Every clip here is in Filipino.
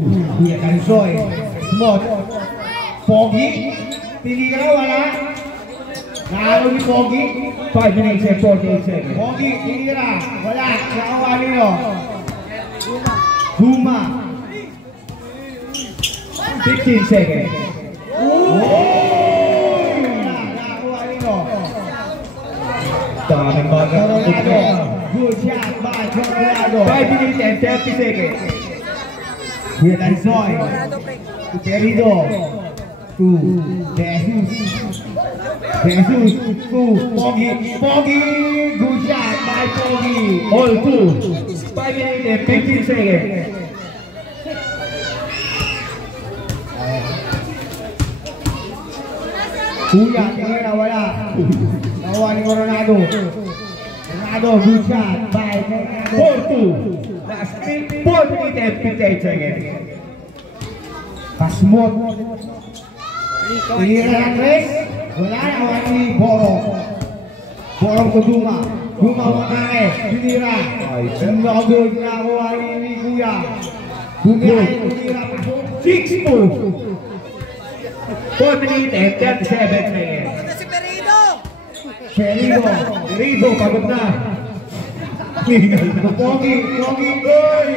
Kuya Kansoy, Smot, Pogi, pili ka na, wala. Naalo ni Pogi. 5 minutes and 48 seconds. Pogi, pili ka na, wala. Nakawa nyo. Guma. 15 seconds. Nakakuha nyo. Daming mga Good shot by Colorado. 5 minutes and 30 seconds. Kuya Kansoy, Querido, to Jesus, to Pogi, good shot by Pogi. All 2. 5 minutes and 15 seconds. Kuya, tingin na wala. Nakuha ni Coronado. Coronado, good shot by Coronado. 4-2. Last 4 minutes and 58 seconds. Pasmot. Tingin na lang, Chris. Wala na, nakuha ni Borong. Borong to Duma. Duma makae. Tinira. Good nakuha ni Kuya. Tinira. 6-2. 4 minutes and 37 seconds. Perido, pagod na. Pogi, goy!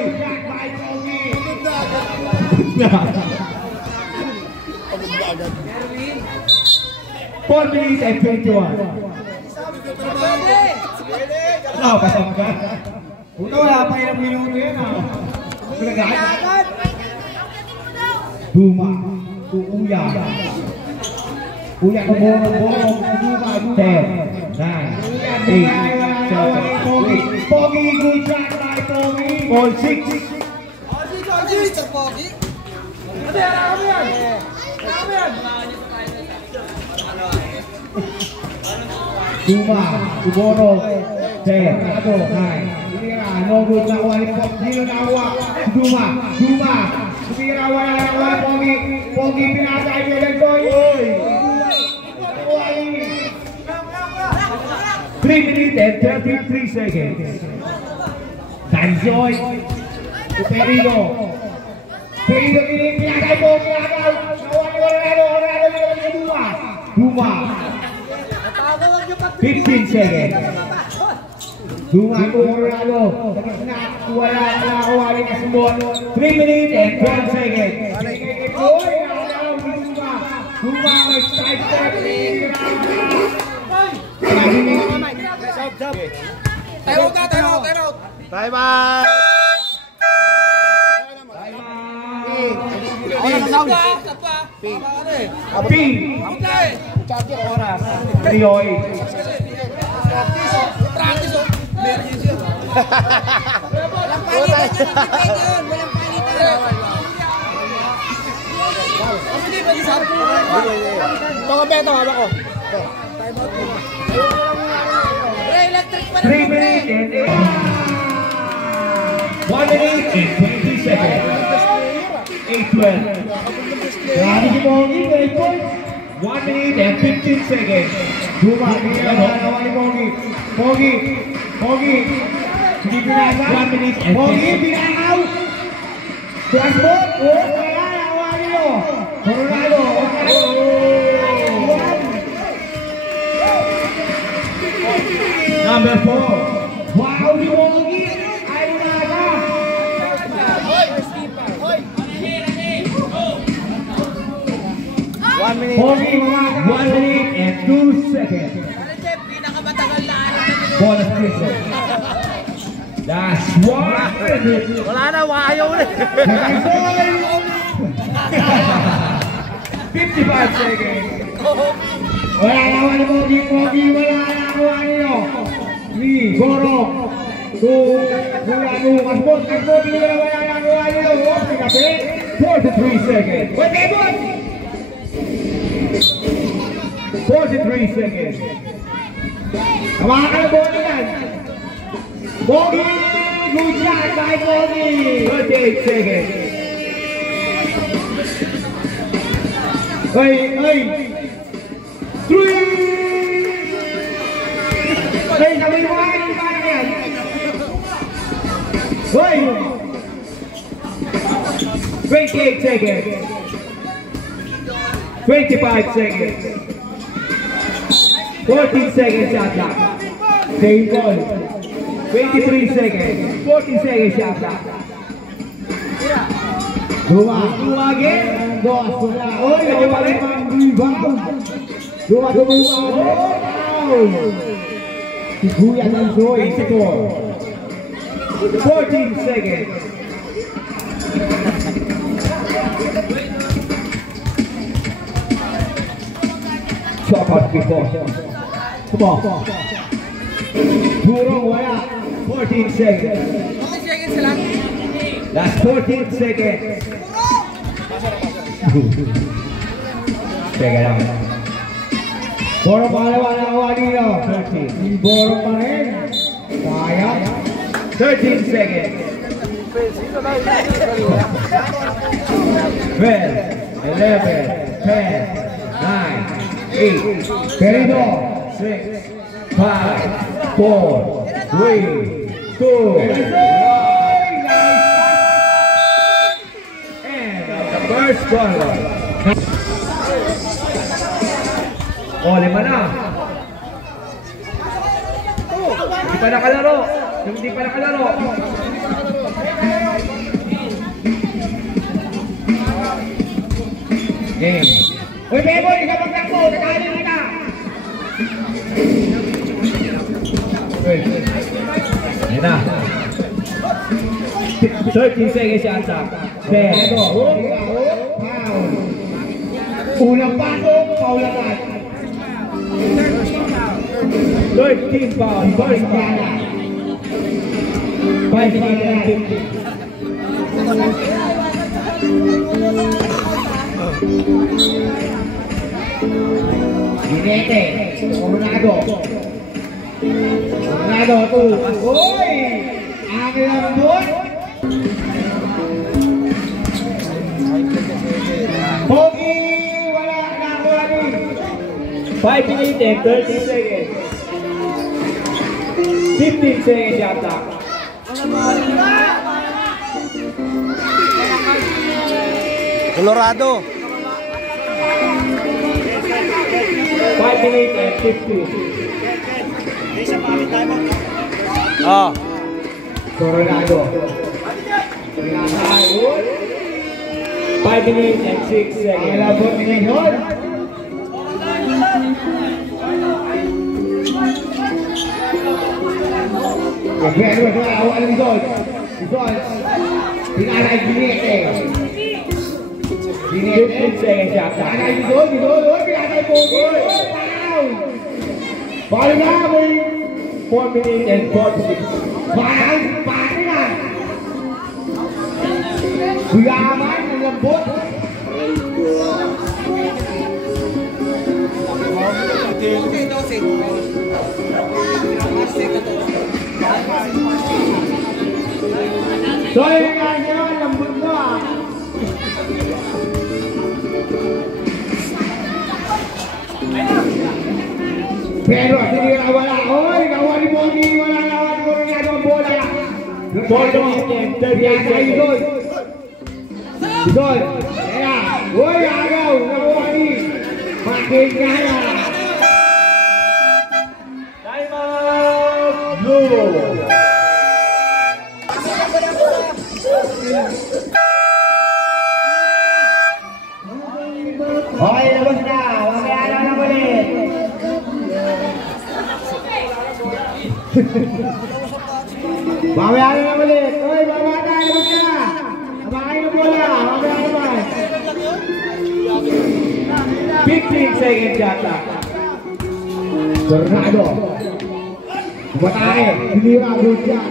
By Pogi! 4 minutes and 21. Pasok ka. Puto, wala pa ilang minuto yan, ha? Duma, Kuya. Kuya, kumurong, Duma, 10, 9, 8, 7, Pogi, good shot by Pogi! all 6. Mr. Pogi. Duma, kumurong, 10, 9. No good nakuha ni Pogi, nakuha. Duma, Sumira, wala Pogi. Pogi, pinatay niya lang, boy. 3 minutes and 33 seconds. Kansoy, Perido, pinatay po, nakuha ni Coronado, Duma, 15 seconds. Duma, Coronado, wala nakuha ni Kasumon. 3 minutes and 12 seconds. Duma, strike back. Time out. Bye-bye! Ping! Oras. 3:08. Practice, oh. Walang palitan yun. Walang palitan. Pwede sabi ko. Ito ka, Beto, haba ko. Time out mo. Electric pa 3 minutes and 1 minute and 20 seconds. 8-12. Grabe si Pogi, 12 points. 1 minute and 15 seconds. Duma, nakuha ni Pogi. Pogi, hindi pinasa. 1 minute and Pogi, 10 pinakaw. Transport, wala, nakuha niyo. Coronado. Number 4. Wow, ni Pogi. Ay, naga. 1 minute. Pogi, mamaga. 1 minute and 2 seconds. Pinakamatagal na araw. Bonus prison. That's 1 minute. Wala na, ayaw ulit. 55 seconds. Wala nakuha ni Pogi, wala nakuha niyo. 3, Goro. 2, Kasbot, hindi na wala nakuha niyo. 43 seconds. 43 seconds. Hawakan na Pogi yan. Pogi, good shot by Pogi. 38 seconds. Ay. 3. Ay, sabi mo nga yung parang yan. Hoy! 28 seconds. 25 seconds. 14 seconds shot clock. Same ball. 23 seconds. 40 seconds shot clock. Dua again. Dos. Oh, yung paling rebound. Dua. Si Kuya ng Joy. 14 seconds. Shot out before. Come on. Burong wala. 14 seconds. Last 14 seconds. Teka lang. Borong pangalawa nila. 13. Borong pa rin. Sayang. 13 seconds. 12, 11, 10, 9, 8, 7, 6, 5, 4, 3, 2, and the first quarter. Oh, 5 na. Hindi pa nakalaro. Hindi pa nakalaro. Game. Uy, Bebo, hindi ka magtakbo. Nakahalin kita. Ayan na. 13 seconds siya sa 10. Unang pasok, paulanan. 13 foul. First foul. 5 minutes and 50. Ginete, Coronado. Coronado, 2. Uy! Akin lang doon. Pogi! Wala na ako rin. 5 minutes and 30 seconds. 15 seconds yata. Colorado. 5 minutes and 50. Oh. Coronado. 5 minutes and 6 seconds. Labot ni ngayon. Pero awal ni Zon. Zon. Pinalay Ginete. Ginete. 15 seconds yata. Pinalay ni Zon. Pinalay po. Bali na. 4 minutes and 46. Pati na. Kuyaman. Ang lambot. So, yung nga nyo, lambot mo ah. Pero, hindi na wala. Oy, nawali mo ni wala nawali mo rin ang bola. Bola mo, 38 seconds. Idol, kaya, oy, agaw, nawali. Makin ka na. Time out, blue. Okay, labas na. Mamaya na lang ulit. Mamaya na lang ulit. Uy, mamaya na. Labas na. Abangay na bola. Mamaya naman. 15 seconds yata. Coronado. Bumatay. Hindi na agad siya.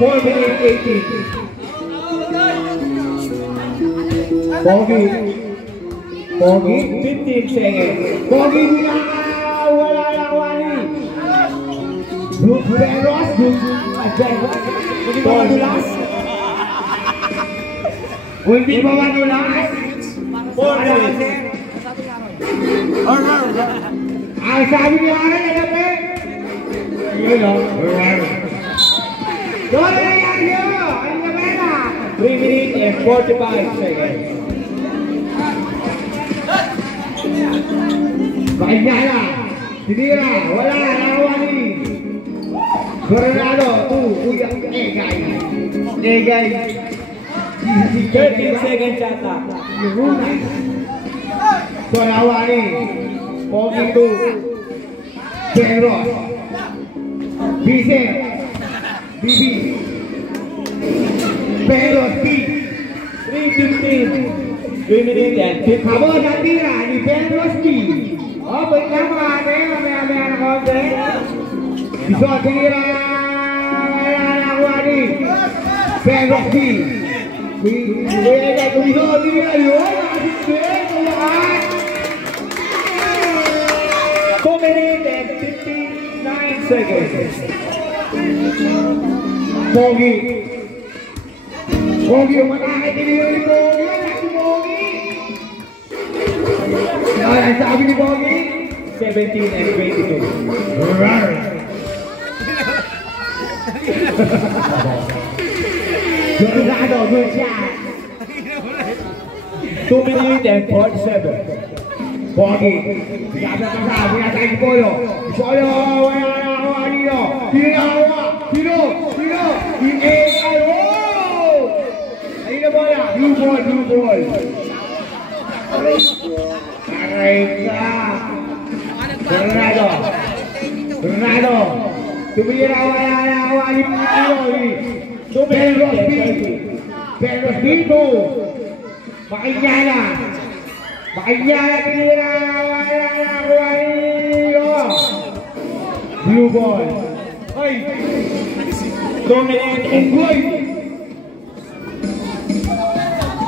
4 minutes 18. Pogi. Pogi, 15 seconds. Pogi nila, wala na wali. Bruce Beros, hindi ba madulas? Hindi ba madulas? 4 minutes. Ang sabi niya ka rin, alam mo? Yun o. Doon na yan niyo! Ang gabela! 3 minutes and 45 seconds. Makanyala. Tinira. Wala. Nakawani. Coronado. Kuya. Egay. 13 seconds yata. So Nawani. Pogi 2. Pedros. Bise. Bibi. Pedros B. 3:15. 3 minutes and 50. Habang natira ni Pedros B. Wait lang mga ate. Mamaya na konti. Iso tinira. Wala nakuha ni Pedros B. Kuya kumiso tinira yun. 2 minutes and 59 seconds. Pogi yung matake tinira ni Pogi. Ang sabi ni Pogi 17 and 22. Coronado, good shot. 2 minutes and 47. Pogi, sabi na tayo Polo. Polo, wala na ako kanino. Sino? Ayun na bola, blue ball. Aray ka. Coronado. Tumira, wala na ako kanino. Pedros dito. Makanyala, tinira, wala na ako kanino. Blue ball. Ay! 2 minutes and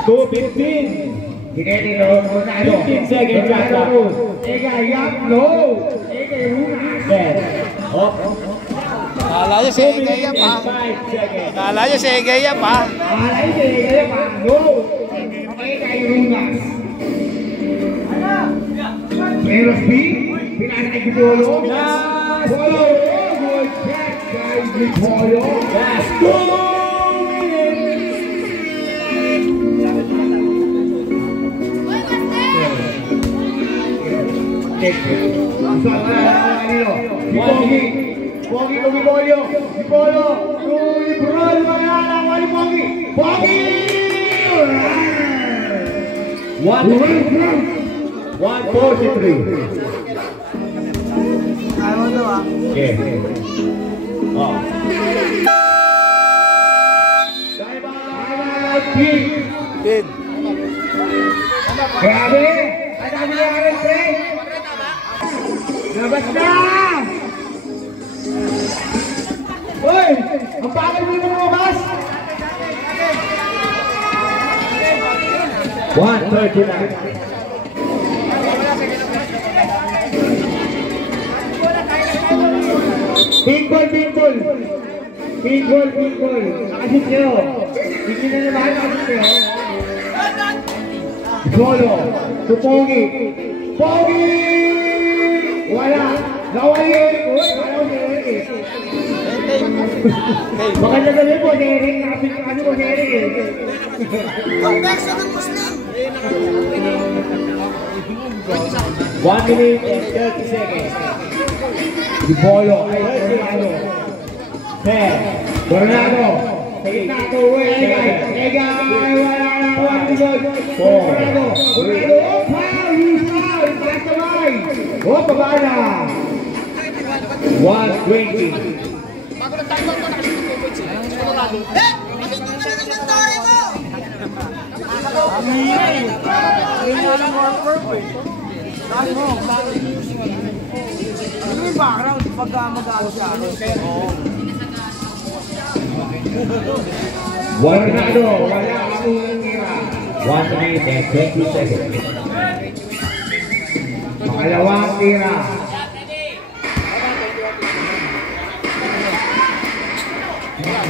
2:15. Ginelino, Coronado. 15 seconds yata. Ega, no. Ega, Runas. Yes. Up. Kala niya si 2 Egay minutes pa. and 5 seconds. Kala niya si Egay pa. Alay, Ega, no. Ega, Runas. Pedros B. Pinanay ko Polo. Polo. Good catch, guys. Ni Polo. Last 2 minutes. Pogi, Polo. Libron, wala na ako ni Pogi. 1:43. Ayaw daw ah. Okay. Oh. Bid. Grabe! Ang dami na rin, pre! Labas na! Uy! Ang bakal mo yung lumabas! 1:39. Pinball! Nakasit kayo! Hindi na naman, nakasit kayo! Solo! To Pogi! Wala! Nawali! Uy! Wala ko si Eric! Baka nagawin mo si Eric! Nakapit ka ano mo si Eric eh! Ang beso ng Muslim. 1 minute and 30 seconds. Polo! Ay, Coronado! Sa gitna ito! Uy! Egay! Wala na ako ang likod! Coronado! Oh! Foul! Use foul! Kasabay! Oh! Pabala! 1:20. Bakit mo na naman tari mo? Ano yung background pagka mag-aalo siya? Coronado! Wala akong tira! 1 minute and 20 seconds. Pangalawang tira!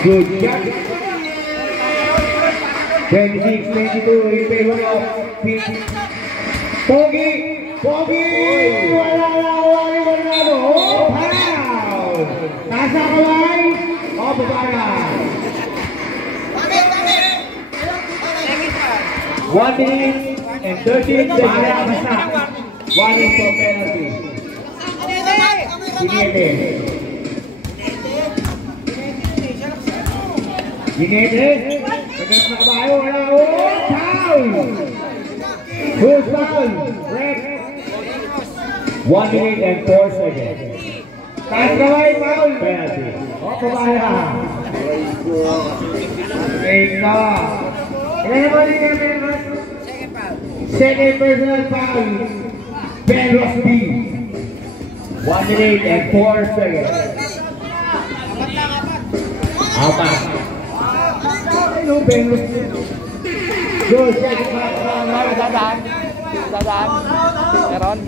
Good shot! 26-22 in favor of Pogi! Wala na ako ni Coronado! Oh! Foul! Nasa kamay! Oh, babala! 1 minute and 13 seconds. 1 minute for penalty. Ginete. Ginete. Naghanap na kabayo. Wala. Oh, foul! Who's foul? Ref. 1 minute and 4 seconds. Taas kamay, foul. Penalty. Oh, kabaya. Okay na. Ilan naman yung second personal foul. Belros B. 1 minute and 4 seconds. Apat. Ano, Belros B? Go, second foul. Dadaan. Meron.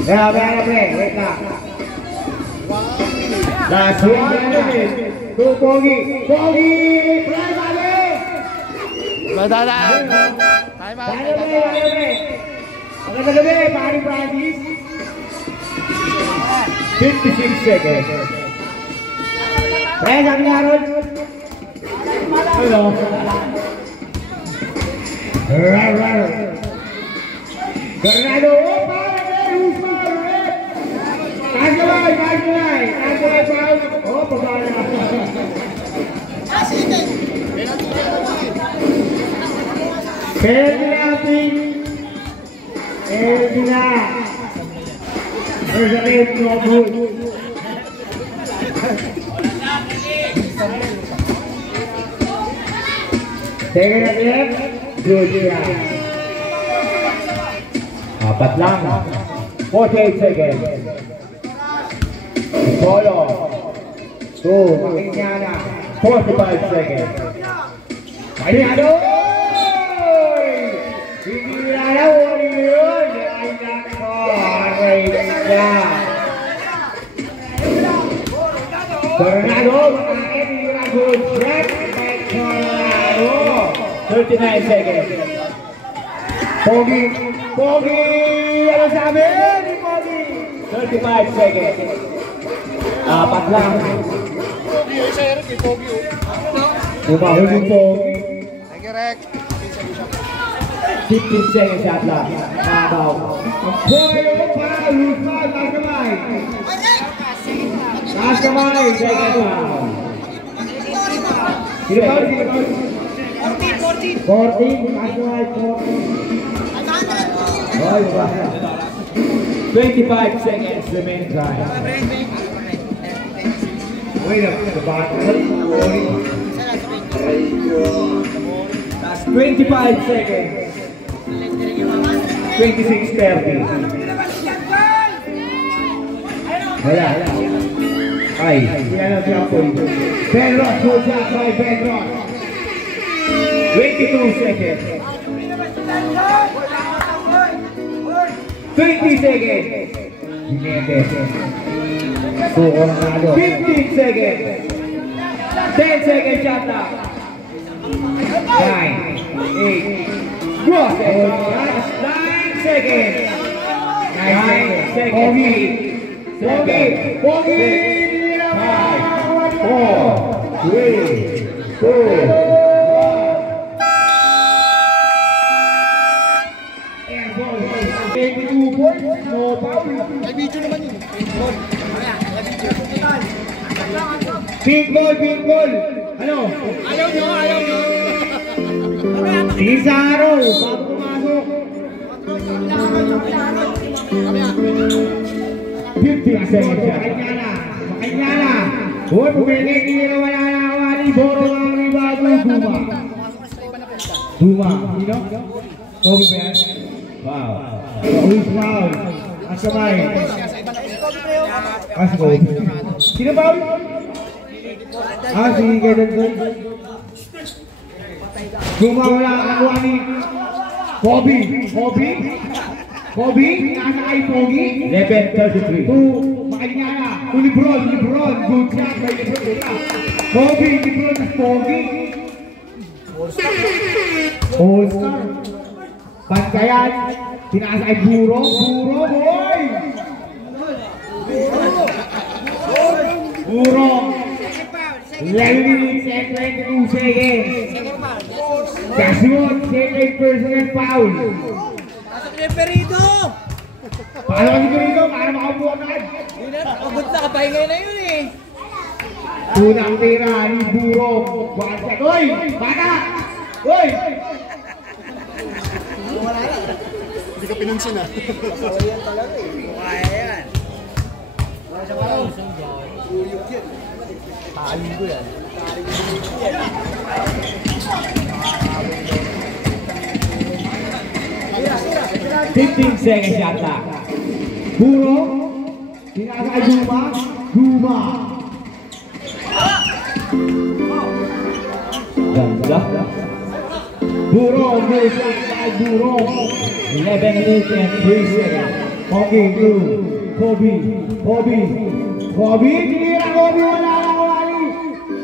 Kaya, wait na. Last 1 minute. Go, Pogi. Pogi! Play, balik! Dadaan. Time out. Magandang gabi, Pari Francis. 56 seconds. Pre, sabi nga ron. Hello. Bernardo, oh, pare, who's pare? Tagalay, pare. Oh, pabala. Penalty. Edna. There's a name to a boot. Take it again. Good job. Apat lang. 48 seconds. Polo. 2. Makinyana. 45 seconds. Makinyado. Hindi na lang yun. Ay nako. Bernardo. Makain yung good track. Bernardo. 39 seconds. Pogi. Ano sabi ni Pogi? 35 seconds. Apat lang. Umahul yung Pogi. Thank you, Rek. 15 seconds shot lang. Mabaw. Ang Poyo pa. Luzman. Taas kamay. Second round. Sino ba? 14. Taas kamay. 25 seconds remaining time. Wait up, the bottom. That's 25 seconds. 26:30. Wala. Ay, yan ang siya po ito. Pedros, good shot by Pedros. 22 seconds. 20 seconds. Ginete. Suko ng lalo. 15 seconds. 10 seconds shot na. 9, 8, 9 seconds. 9 seconds. Pogi. 5, 4, 3, 2, Pink ball. Ano? Ayaw nyo. Sige sa araw, bago pumasok. 15 seconds. Makanyana. Huwag pumili, hindi na wala na awali. Boro ang ribago, Duma. Sino? Kobe ba yan? Wow. Who's foul? Asamay. Kobe. Sino foul? Sige, ganun. Duma wala nakuha ni Kobe, nasa kay Pogi. 11:33. Makanyana. Lebron. Good shot by Lebron. Kobe, Lebron at Pogi. All-star. Bantayan. Tinaas ay Buro, boy! Buro. 11 minutes and 22 seconds. Kasunod, second personal foul. Pasok niya yung Perito! Paano kasi Perito? Paano makabuha na? Pagod na, kapahingay na yun eh. Unang tira ni Burong. Uy! Bata! Uy! Hindi ka pinansin ah. Yan talaga eh. Kaya yan. Uyog yan. Tali ko yan. 15 seconds shot clock. Burong. Tinakay Duma. Duma. Ganda. Burong. Tinakay Burong. 11 minutes and 3 seconds. Okay, blue. Kobe. Tinira Kobe. Wala na kawali.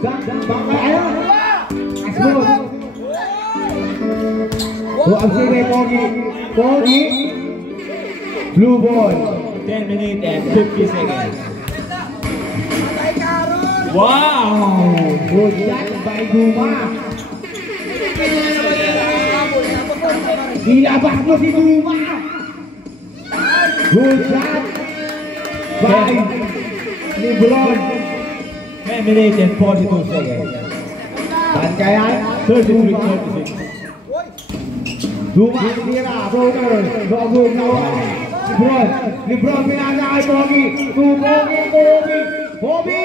Bangkay. Ayun. Asmod. Ang sige, Pogi. Blue ball. 10 minutes and 50 seconds. Patay Karol! Wow! Good shot by Duma. Ilabas mo si Duma. Good shot by LeBron. 10 minutes and 42 seconds. Bankayan. 33-36. Duma tira, Boner, Dogog nawa. LeBron pinasa kay Pogi. Pogi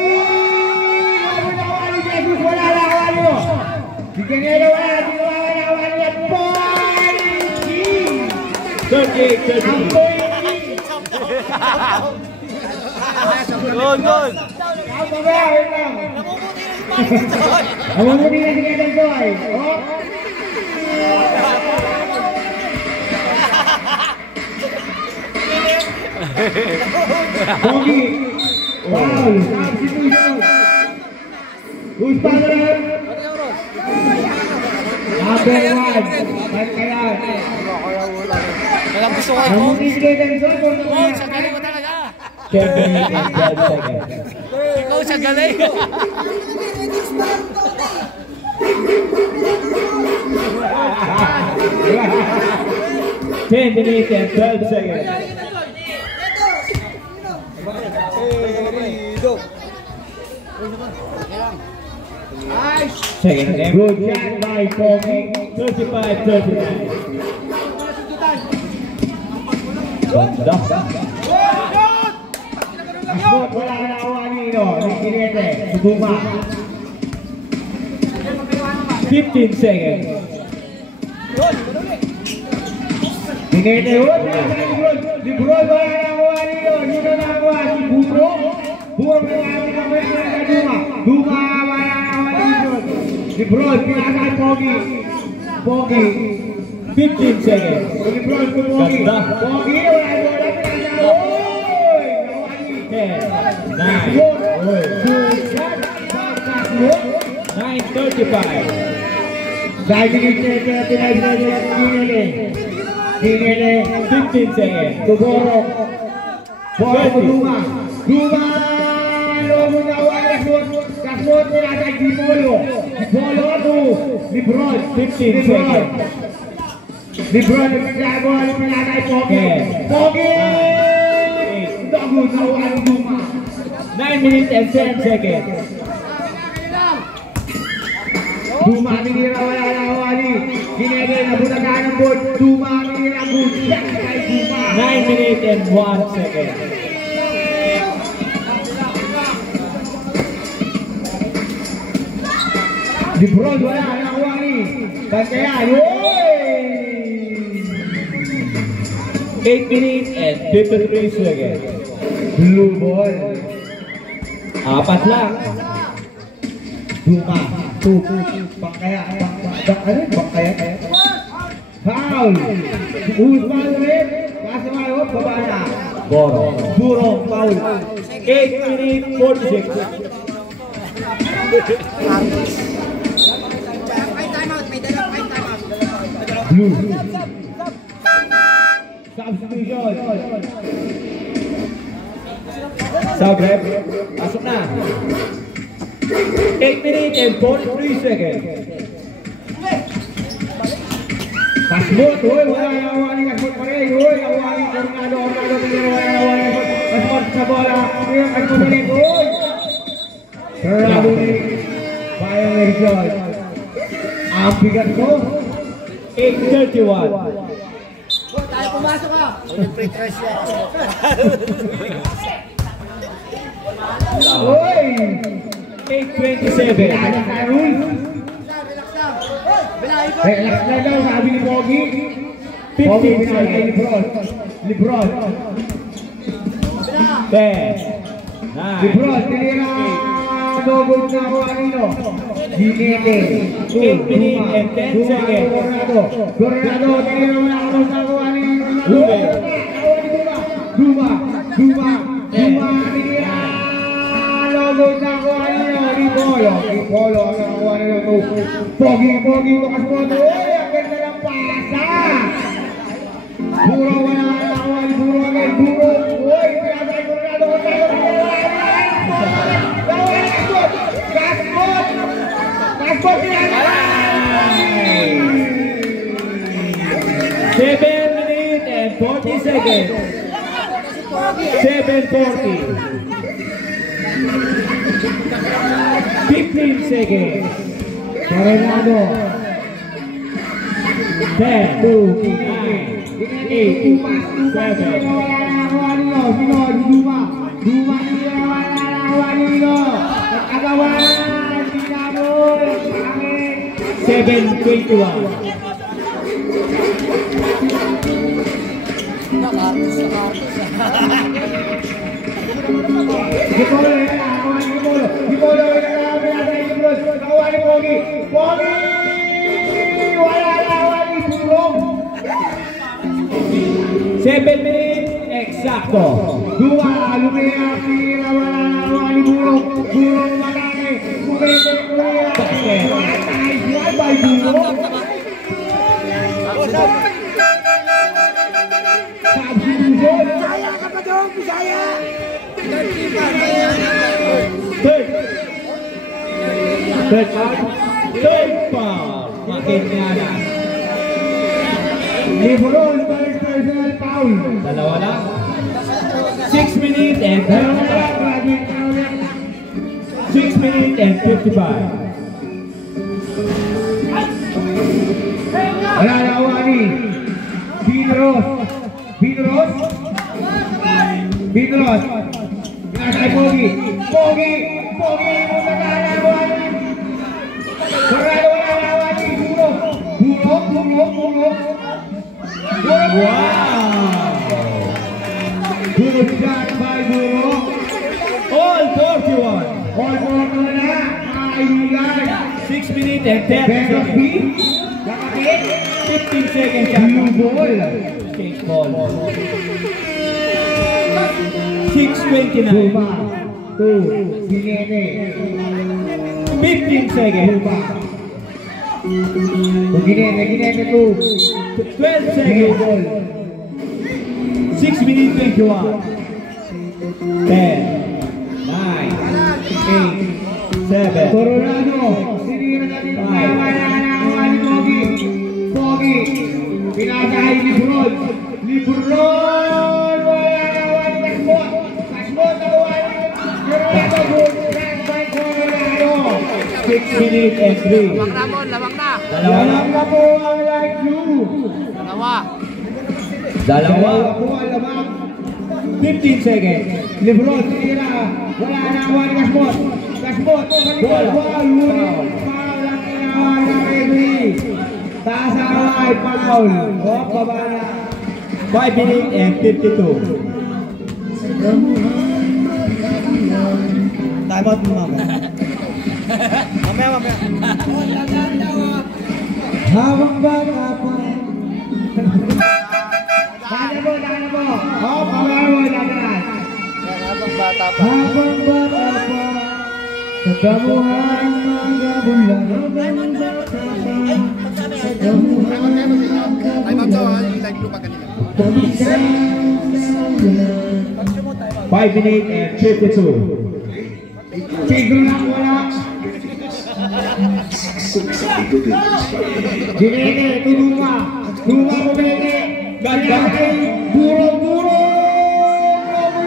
nawali Jesus, wala na kawali mo. Si Canelo wala kawali at Pogi. 38-33. Gol! Kapabahin lang. Namumuti na si Canelo Boy. Pogi. Wow, substitution. Who's father? Number 1. Bankayan. Walang gusto ko. Namumuti si Canelo Boy. Sa galing mo talaga. 10 minutes and 12 seconds. Ikaw sa galing. 10 minutes and 12 seconds. Second game. Good shot by Pogi. 35-39. Ganda. Asmod, wala na kawali no. Ni Kinete, Duma. 15 seconds. Kinete, LeBron, wala na kawali no. Dito na kawa si Burong. Burong pinakasal na Duma. Duma, wala na kawali dito. LeBron, pinakasal Pogi. 15 seconds. LeBron, Pogi. Ganda. Pogi, wala na pinakasal. 10, 9, 9:35. Dahil Kinete, 15 seconds. Tugoro. Duma. Lobo na wala Kasmod mula kay Dipolo to LeBron. 15 seconds. LeBron nagkagawa mula kay Pogi. Dogo na wala Duma. 9 minutes and 10 seconds. Duma tinira wala na kawali. Kinete nabutagaan ng board. Duma tinira budak kay Duma. 9 minutes and 1 second. LeBron wala na kawali. Bankayan. 8 minutes and 53 seconds. Blue ball. Apat lang. Duma. Bangkaya. Foul. Usman ulit. Kasamayot. Babana. Burong foul. 8 minutes 46. Blue. Substitution. Sabrep. Pasok na. 8 minutes and 43 seconds. Kasmot, uy, wala nawawaling Kasmot pa rin, uy, nawawaling Ornado, pero wala nawawaling Kasmot sa bola, Kasmot ulit, uy! Ornado ulit, bayang Erickson. Ang bigat ko, 8:31. Tayo pumasok ka. uy! 8:27. Kailangan tayo, Rul. Relax lang. Bilahin ko. Relax na daw, sabi ni Pogi. Pogi, 15 pinagay ni Lebron. Lebron. 10, 9, Lebron, tinira Nogol na Juanino. Ginete. 8 minutes and 10 seconds. Coronado, tinira mo na ako sa Juanino. Ruben. Duma, tinira Nogol na Juanino. Ripolo, ang Juanino. Pogi, tukas mo. Uy, ang ganda ng pasa. Buro, wala na Juan. Buro agad, buro. Uy, pinasay Coronado. Kasmot, pinasay! 7 minutes and 40 seconds. 7:40. 15 seconds. Coronado. 10, 9, 8, 7. Duma Juanino. Agawan. Pinabol. 7:21. Gipolo. Nakuha ni Pogi. Wala na Juan. Bulong. 7 minutes exacto. Dua, lumea, pinira, wala na Juan. Bulong matake. Kumete, matay. Juan by Bulong. Substitution. Bisaya ka pa doon, Bisaya. Third foul. Makinyana. Lebron, first personal foul. Dalawa lang. 6 minutes and 6 minutes and 55. Wala na Juani. Vidros. Pinasay Pogi. Pogi. Muna na Juani. Wala na Juani. Bulong. Wow! Good shot by Bulong. All 41. All for na. Kaibigan. 6 minutes and 10 Best of seconds. beat. Nakakit. 15 seconds. Blue ball. Change ball. 6:29. Duma. 2. Ginete. 15 seconds. Duma. Ginete 2. 12 Blue seconds. ball. 6 minutes 21. 10, 9, 8, 7. Coronado. Sinira natin. Wala na Juani Pogi. Pinasay Lebron. Wala na Juani Kasmot na Juani. Coronado. Good shot by Coronado. 6 minutes and 3. Ramon, lawang na. Dalawa lang. Alam na po ang like you. Dalawa. Po ang lamang. 15 seconds. Lebron, sinira. Wala na Juani Kasmot. Kasmot. Foul. Foul ang ginawa ng referee. Taas ang kamay. Foul. Baba na. 5 minutes and 52. Time out mo mamaya. Mamaya. Habang bata pa. Dana mo. Pamaya mo, dadanas. Habang bata pa. Habang bata pa. Sa damuhan ng mga bulan. Habang bata pa. Sa damuhan ng mga Time out daw ha, yung live blue pa kanina. 5 minutes and 52. Siguro na wala. Ginete, tulunga. Duma pumili. Ganda kay Buro.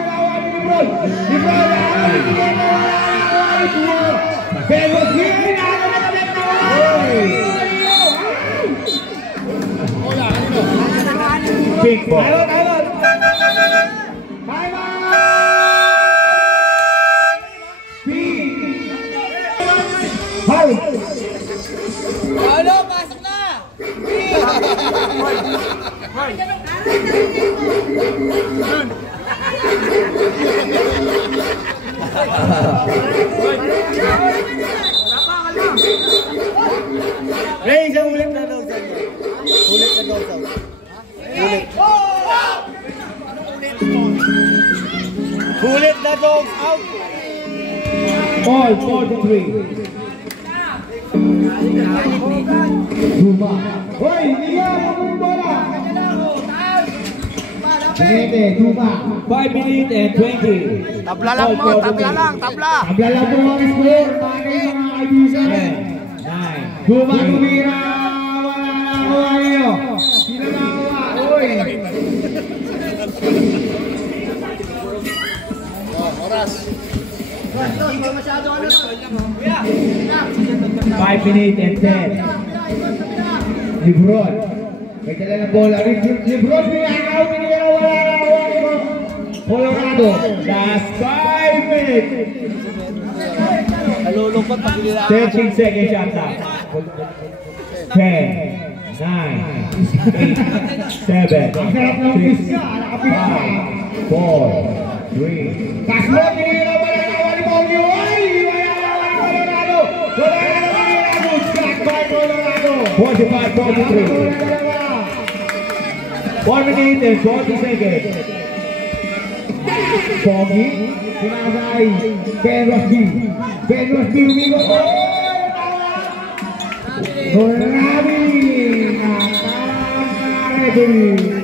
Lawan ni Lebron. Lebron ay Buro. Pero hindi na nakabit na. Big ball. Ano, pasok na! Ray, isang ulit na daw sa inyo. Ulit na daw sa inyo. Ulit. Ulit na dogs out. Ball 4-3. Duma. Hoy, Lia, magulong bola. Pinete, Duma. 5 minutes and 20. Tabla lang mo, tabla lang, tabla. Tabla lang po ang score. Bakit mga kaibigan? 9. Duma, tumira. Wala na ako kayo. Sino na ako? Hoy. Oras. 5 minutes and 10. Lebron. May dala ng bola. Lebron, pinakaw. Pinigyan wala na ako kayo. Colorado. Last 5 minutes. Nalulungkot pag nila. 13 seconds shot clock. 10, 9, 8, 7, Ang sarap ng 6, pizza. Nakapizza. 5, 4, 3. Kasmo, pinigyan wala na ako ni Bogey. Hoy! Wala na ako ni Colorado. Wala na ako ni Colorado. Shot by Colorado. 45-43. 1 minute and 40 seconds. Bogey. Pinasay. Ben Rosby. Ben Rosby. Umigo. Colorado. Referee.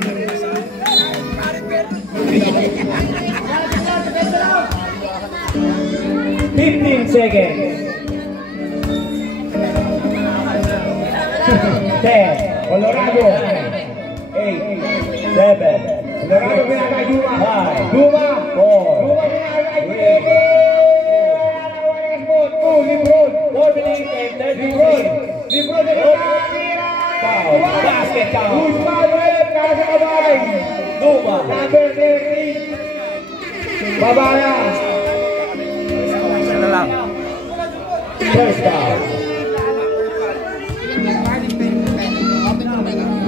15 seconds. 10, Colorado. 8, 7, Colorado pinasay Duma. 5, Duma. 4, Duma pinasay Pinete. Lebron. 4 minutes and 30 seconds. Lebron na nakatira. Foul. Basket count. Guzman ulit. Nasa kabay. Duma. Number 13. Babaya. Ano lang. First down.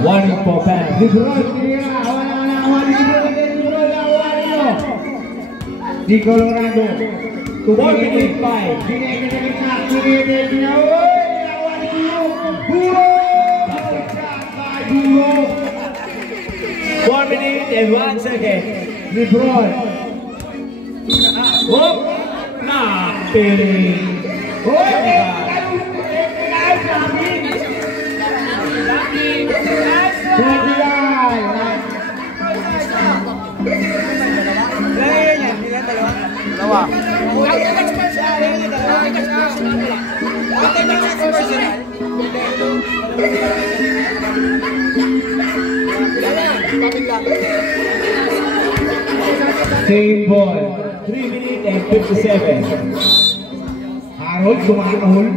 1 for Pam. Lebron, tira. Wala na. Lebron. Awan nyo. Di Colorado. 1 minute 5. Dinigit na. Dinigit na. Uy! Awan nyo. Buro! Buro! 1 minute and 1 second. Lebron. Whoop. Nah, Billy. Uy! Dalawa. Same ball. 3 minutes and 57. Harold, kumakahol.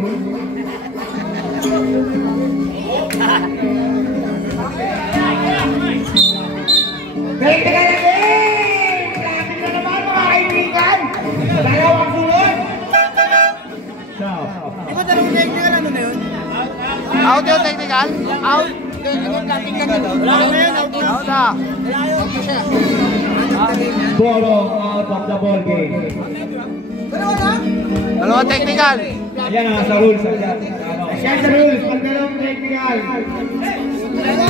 Galing na game! Traffic na naman mga kaibigan! Dalawang sunod! Shot. Di ba dalawang technical ano na yun? Out yung technical? Out. Wala na yun, out yun. Out na. Boro out of the ball game. Dalawa na? Dalawa technical. Ayan na, sa rules. Siya sa rules, pag dalawang technical.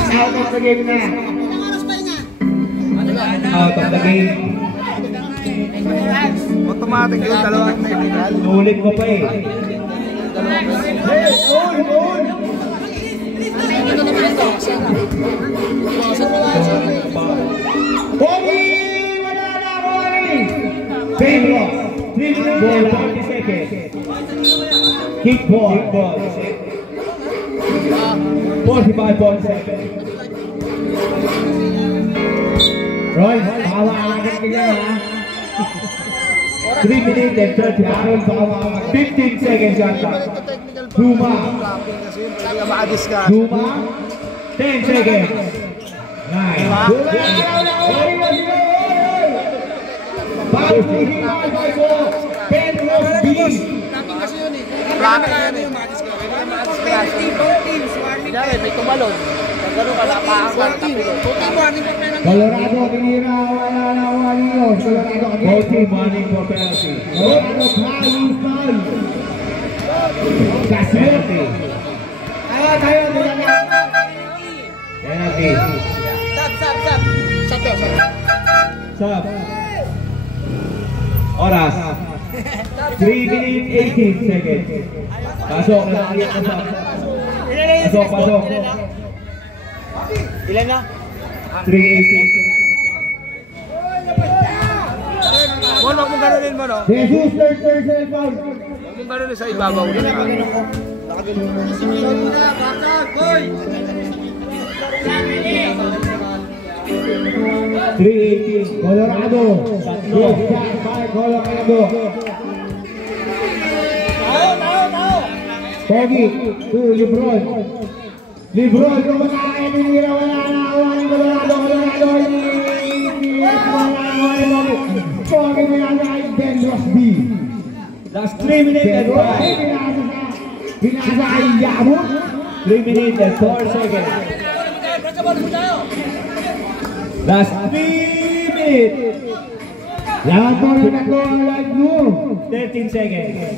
Out of the game na. Ilang oras pa yun nga? Out of the game. Automatic yung dalawang technical. Nulit mo pa eh. Pogi! Wala na ako rin! Pedro! 3 minutes and 40 seconds. Kick ball. 45.7. Roy, bawa agad kanya ha. 3 minutes and 30 seconds. 15 seconds shot clock. Duma. Duma. 10 seconds. 9. Bago hihingal by mo. Pedros B. May tumalon. Nagano ka, napaakal. Colorado, tinira, wala na yun. Colorado, both team running for penalty. Colorado, foul. Penalty. Tayo. Penalty. Stop. Oras. 3 minutes 18 seconds. Pasok. Pasok. Ilan na? 3:18. Huwag mong ganunin mo, no? Jesus, third foul. Huwag mong ganunin sa ibabaw. Colorado. Good shot by Colorado. Pogi to Lebron. Lebron kumakain, tinira, wala na awan ng Colorado. Pogi pinasakay, Ben Rosby. Last 3 minutes and 5. Pinasakay Yabut. 3 minutes and 4 seconds. Last 3 minutes. Lahat mo na ko ang live mo. 13 seconds.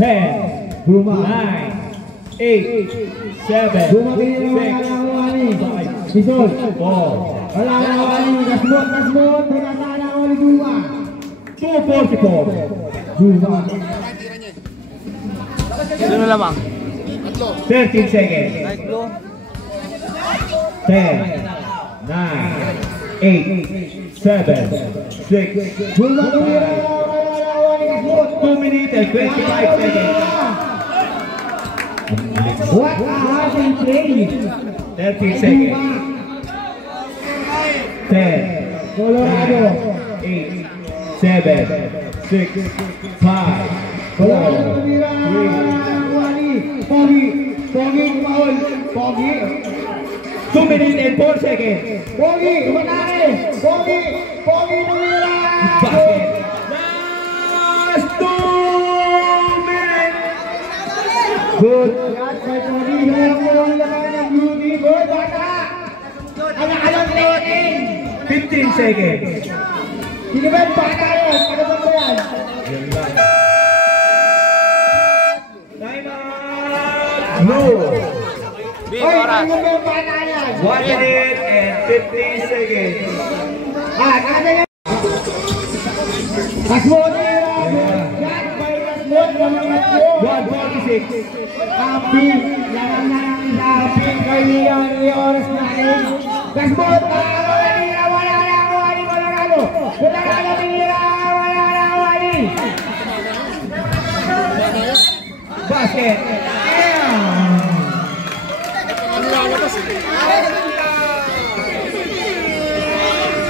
10. 9, 8, 7, 6, 5, 244. Sino lamang? 13 seconds. 10, 9, 8, 7, 6, 2 minutes and 25 seconds. What a hard play! 13 seconds. 10, Colorado. 8, 7, 6, 5, 4, 3, Pogi. 2 minutes and 4 seconds. Pogi, umatake! Pogi, tumira! Basket! Last 2 minutes! Good shot by Pogi. Nakakuha naman ng beauty. Good, bata! Anak-anak natin! 15 seconds. Sino ba yung bata yun? Ano ba ba yan? Time out! No! Big oras. 1 minute and 50 seconds. Kada yan. Kasmod nila. Yan by Kasmod. 146. Kaping. Yan ang isapin. Kaya yung oras natin. Kasmod. Wala nila. Wala nila. Basket.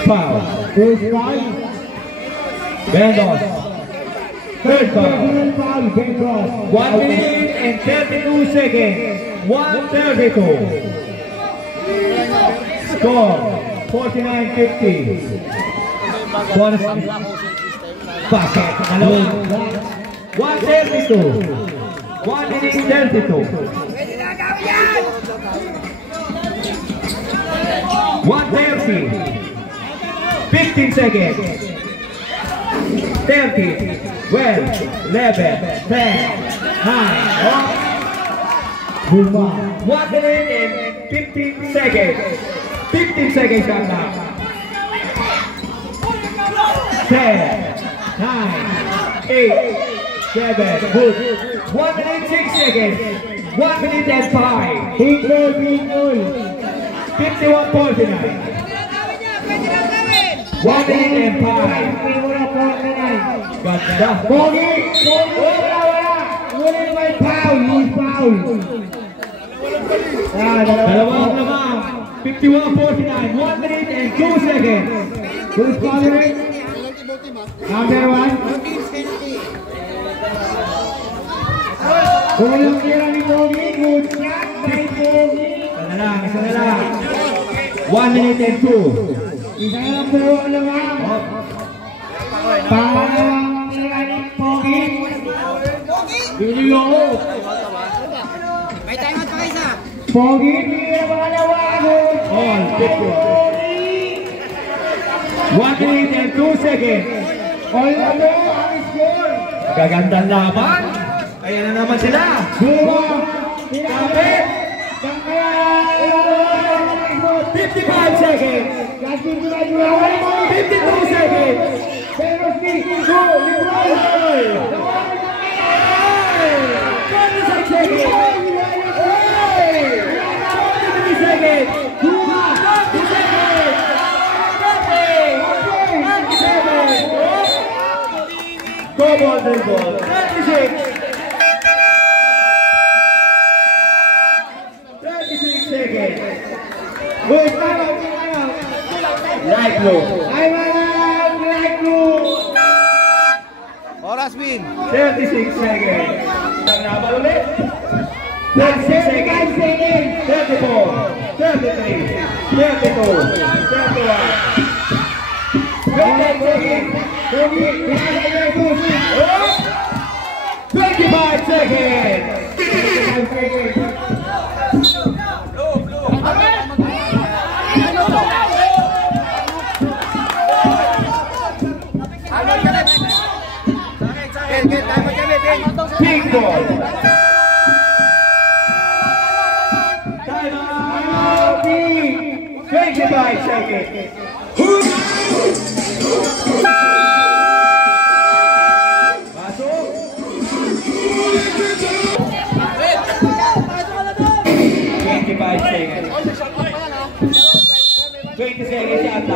Foul. First foul. Bendos. Third foul. Bendos. 1 minute and 32 seconds. 1:32. Score 49-50. Basket. 1:32. 1 minute 32. 1:30. 15 seconds. 30. 12. 11. 10. 9. 1 minute and 15 seconds. 15 seconds shot now. 10. 9. 8. 7. Good. 1 minute 6 seconds. 1 minute and 5. Big goal. 51-49. 1 minute and 5. Ganda. Pogi! Wala! Ngunit may foul. Dalawang naman. 51-49, 1 minute and 2 seconds. Who's calling it? Number 1. Kulang tira ni Pogi. Good shot by Pogi. Isa na lang. 1 minute and 2. Isa na lang po. Ano ba? Parang tira ni Pogi. Bilyo. May time out pa kayo isa. Pogi, tira pangalawa. On, 1 minute and 2 seconds. All ano ang score? Gagandang laban. Ayan na naman sila. Buwa. Kapit. 55 seconds. 52 seconds. Pero si Go. 26 seconds. 23 seconds. Buwa. 2 seconds. 37. Go ball, 36. 36 seconds. Wait, time out. Light blue. Light blue. Oras win. 36 seconds. Laban ulit. 36 seconds. 34. 33. 32. 25 seconds. 25 seconds. Big ball. Time out. 25 seconds. Masuk. 25 seconds. 20 seconds yata.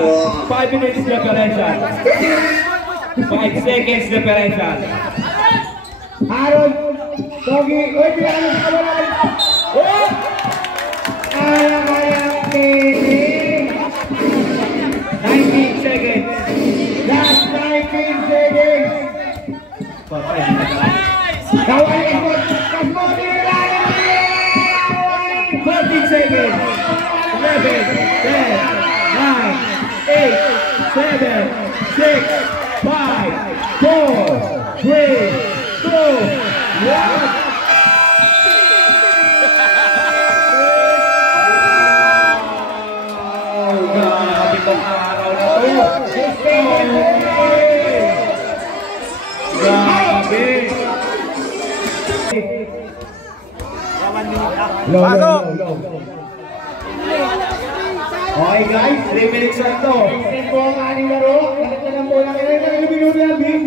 5 minutes differential. 5 seconds differential. Aaron, Pogi, wait, oh! Ayang 19 seconds. Last 19 seconds. 14 seconds. 11, 10, 9, 8, 7, 6, 5, 4, 3, 2, 1. Itong araw na to. Grabe. Pasok. Okay guys, 3 minutes lang to. Ito ang aning laro. Kahit na lang po lang ilang minuto natin.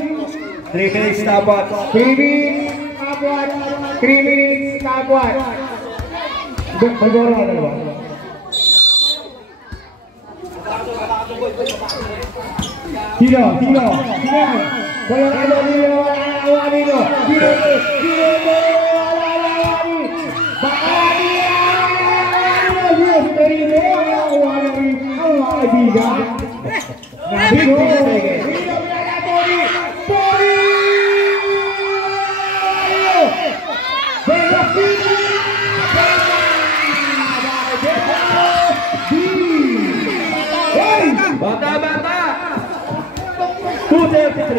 3 minutes dapat. 3 minutes dapat. 3 minutes dapat. Magoro ka na ba? Tino. Colorado, Tino. Bata. 233.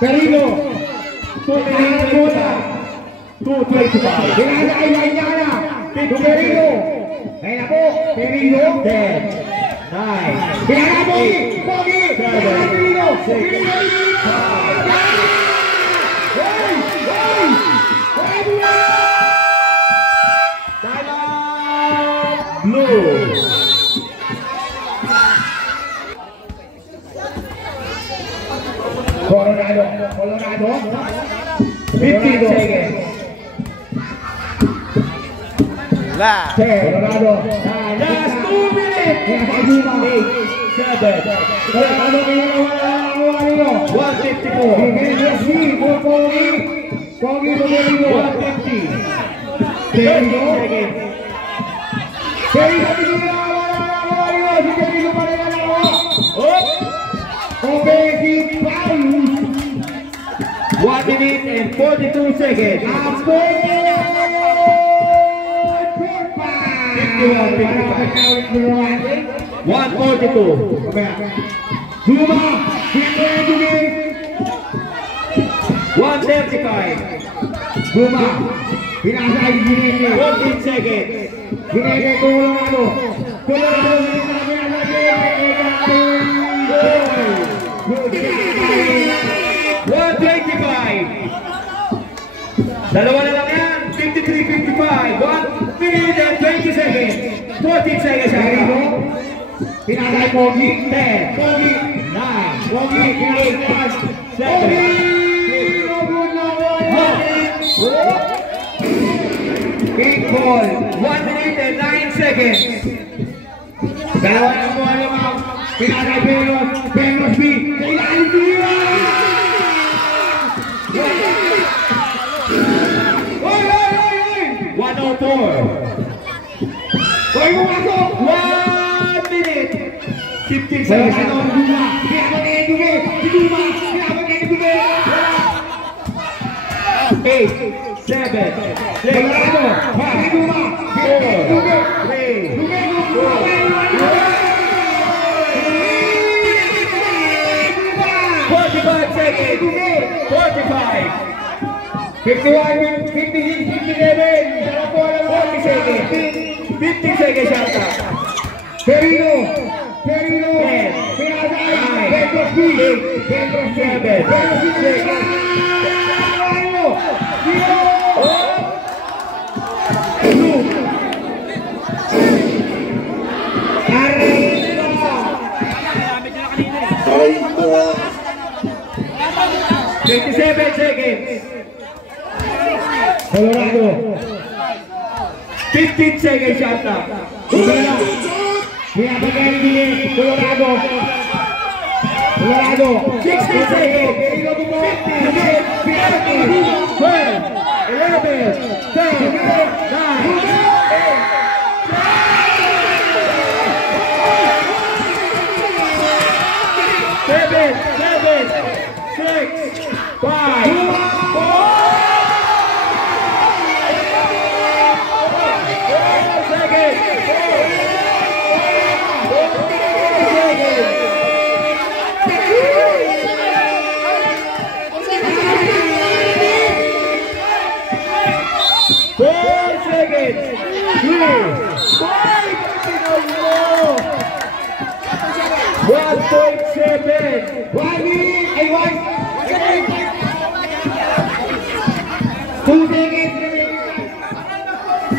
Perino. 225. Perino. Ayun na po. Perino. 10. 9. Pinaka Pogi. 7. 6. 5. Blue. Colorado. 50 seconds. Colorado. Last 2 minutes. 8, 7. Colorado 154. Pogi. 150. Perino. Perino pa rin ang awa. Offensive foul. 1 minute and 42 seconds. 142. Duma, 135. Duma, pinasa ay Gineke. 14 seconds. Gineke, Colorado. Colorado, 125. Dalawa na lang yan. 53-55. 1 minute and 20 seconds. 14 seconds. Perino, pinasa ay Pogi. 10, Pogi, 9, Pogi, pinasa. 7, Big ball. 1 minute and 9 seconds. Dalawa na po ang pinasa ay Benos. Benos B. Kailangan niya! Oy! 104. Oy, pumasok! 1 minute. 15 Wala seconds. ka doon, Duma. Pinabot ni Eduge. Si Duma. Pinabot ni Eduge. 8, 7, 6, Colorado. Si Duma. Eduge. 3, Eduge. Eduge. 45 seconds. 45. 51, 56, 57. Sarap po alam mo. 40 seconds. 50 seconds yata. Perino. Perino. 10, Pinasa ay 9, Petros B. Petros B. 7, Petros B. 6, Ano? Zero. 57 seconds. Colorado. 15 seconds yata. Pinapagay din Colorado. Colorado. 60 seconds. 12, 11, 10, 9, 7, 6, 5, 4 seconds. 3, 1.7. 1 minute. Ay, 2 seconds.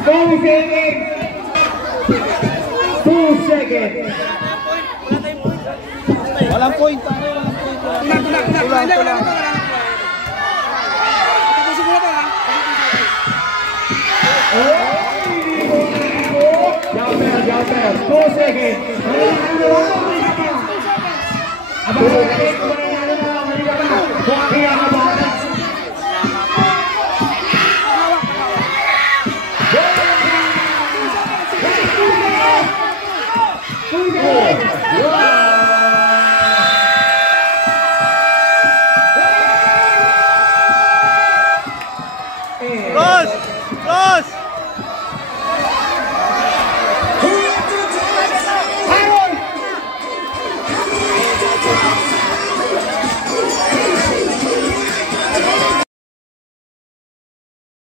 2 seconds. 2 seconds. Walang point. Tulang. Jumper. 2 seconds. Abang